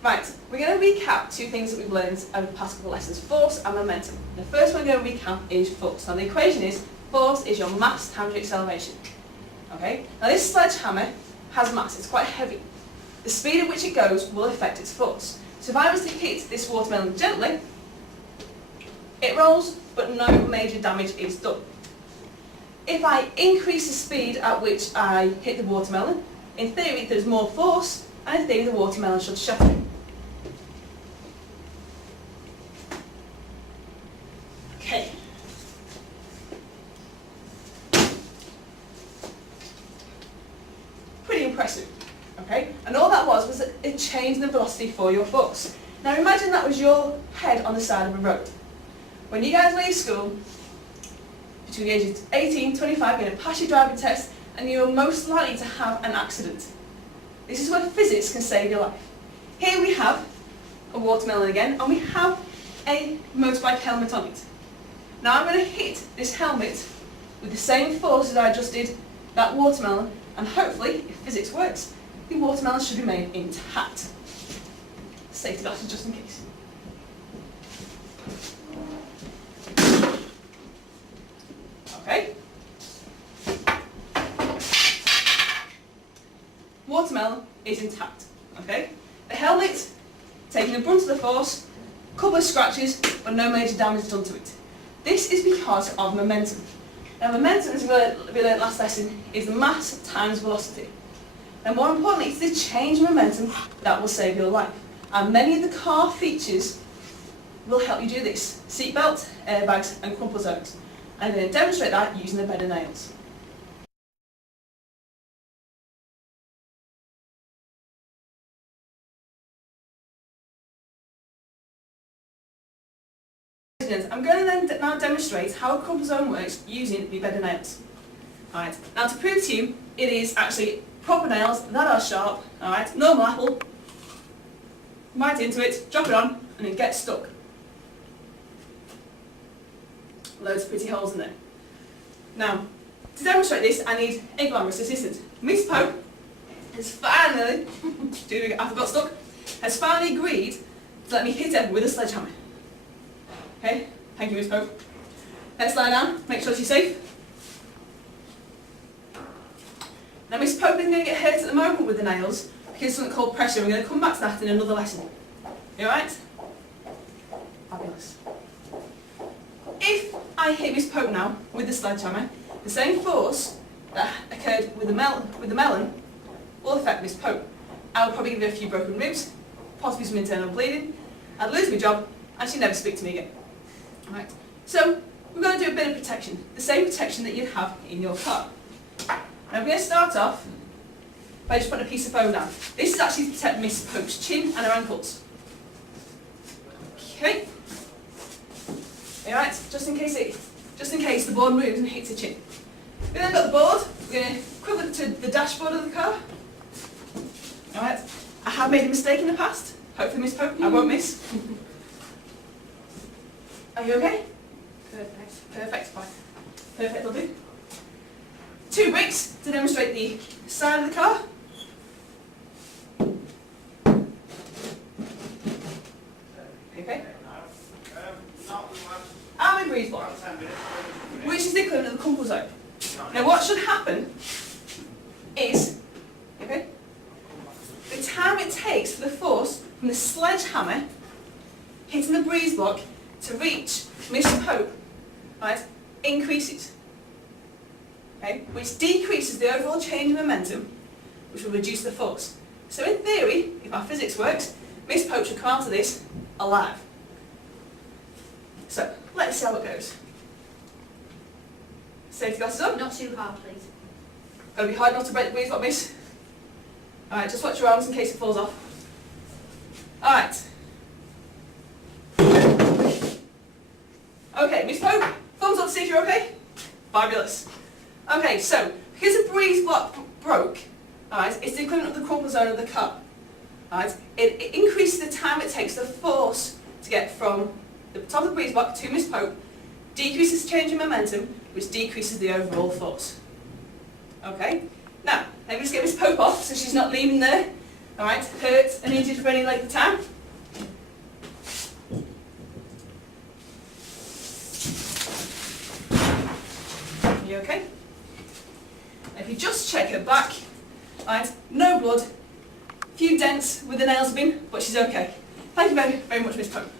Right, we're going to recap two things that we've learned over the past couple of lessons, force and momentum. The first one we're going to recap is force. Now the equation is force is your mass times your acceleration. Okay? Now this sledgehammer has mass, it's quite heavy. The speed at which it goes will affect its force. So if I was to hit this watermelon gently, it rolls, but no major damage is done. If I increase the speed at which I hit the watermelon, in theory there's more force, and in theory the watermelon should shatter. Okay. Pretty impressive. Okay? And all that was a change in the velocity for your force. Now imagine that was your head on the side of a road. When you guys leave school, between the ages of 18 and 25, you're going to pass your driving test and you're most likely to have an accident. This is where physics can save your life. Here we have a watermelon again, and we have a motorbike helmet on it. Now I'm going to hit this helmet with the same force as I just did that watermelon, and hopefully, if physics works, the watermelon should remain intact. Safety glasses just in case. Okay. Watermelon is intact. Okay. The helmet taking the brunt of the force, a couple of scratches, but no major damage done to it. This is because of momentum. Now momentum, as we learned last lesson, is the mass times velocity. And more importantly, it's the change in momentum that will save your life. And many of the car features will help you do this. Seatbelt, airbags and crumple zones. I'm going to demonstrate that using a bed of nails. I'm going to then now demonstrate how a crumple zone works using the bed of nails. Alright, now to prove to you, it is actually proper nails that are sharp, alright, normal apple, bite into it, drop it on, and it gets stuck. Loads of pretty holes in there. Now, to demonstrate this, I need a glamorous assistant. Miss Pope has finally, I forgot stuck, has finally agreed to let me hit her with a sledgehammer. Okay, thank you, Miss Pope. Let's lie down, make sure she's safe. Now Miss Pope isn't going to get hurt at the moment with the nails because it's something called pressure. We're going to come back to that in another lesson. You alright? Fabulous. If I hit Miss Pope now with the sledgehammer, the same force that occurred with the melon will affect Miss Pope. I will probably give her a few broken ribs, possibly some internal bleeding. I'd lose my job and she'd never speak to me again. Right. So we're going to do a bit of protection, the same protection that you'd have in your car. Now we're going to start off by just putting a piece of foam down. This is actually to protect Miss Pope's chin and her ankles. Okay. Alright, just in case the board moves and hits her chin. We've then got the board, we're going to equivalent to the dashboard of the car. Alright, I have made a mistake in the past. Hopefully Miss Pope, I won't miss. Are you okay? Perfect. Perfect, fine. Perfect, will do. 2 bricks to demonstrate the side of the car. Okay. And we breathe block, which is the equivalent of the crumple zone. Now what should happen is, okay, the time it takes for the force from the sledgehammer hitting the breeze block to reach Miss Pope, right, increases. Okay, which decreases the overall change in momentum, which will reduce the force. So in theory, if our physics works, Miss Pope should come out of this alive. So, let's see how it goes. Safety glasses on. Not too hard, please. Gotta be hard not to break the breeze block, miss. Alright, just watch your arms in case it falls off. Alright. Okay, Miss Pope, thumbs up to see if you're okay. Fabulous. Okay, so, because the breeze block broke, alright, it's the equivalent of the crumple zone of the car. Alright, it increases the time it takes the force to get from the top of the breeze block to Miss Pope, decreases the change in momentum, which decreases the overall force. Okay, now, let me just get Miss Pope off so she's not leaning there Alright, hurt and injured for any length of time. Are you okay? If you just check her back, right, no blood, few dents where the nails have been, but she's okay. Thank you very, very much, Miss Pope.